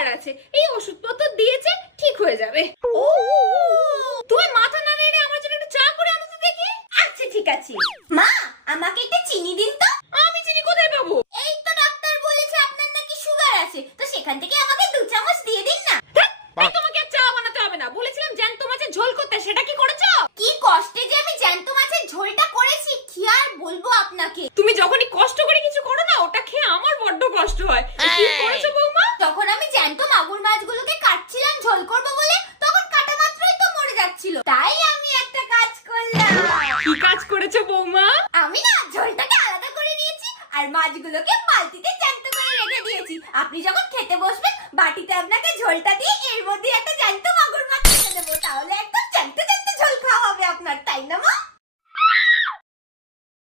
Sugar আছে, এই ওষুধপত্র দিয়েছে, ঠিক হয়ে যাবে। ও তুমি মাথা না নেড়ে আমার জন্য একটু চা করে আনো তো দেখি। আচ্ছা ঠিক আছে। মা আমাকে একটু চিনি দিন তো। আমি চিনি কোথায় পাবো? এই তো ডাক্তার বলেছে আপনার নাকি সুগার আছে, তো সেখান থেকে আমাকে 2 চামচ দিয়ে দিন না। এই তোমাকে আর চা বানাতে হবে না, বলেছিলাম জ্যান্ত মাছের ঝোল করতে, সেটা কি করেছো? কি কষ্টে যে আমি জ্যান্ত মাছের ঝোলটা করেছি কি আর বলবো আপনাকে। তুমি যখনই কষ্ট করে কিছু করো না, ওটা খেয়ে আমার বড্ড কষ্ট হয়। কি করেছো বৌমা? তখন আমি জ্যান্ত মাগুর মাছগুলোকে কাটছিলাম ঝোল করব বলে, তখন কাটা মাত্রই তো মরে যাচ্ছিল, তাই আমি একটা কাজ করলাম। কি কাজ করেছো বৌমা? আমি না ঝোলটাকে আলাদা করে নিয়েছি আর মাছগুলোকে বালতিতে জ্যান্ত করে রেখে দিয়েছি। আপনি যখন খেতে বসবেন বাটিতে আপনাকে ঝোলটা দিয়ে এর মধ্যে একটা জ্যান্ত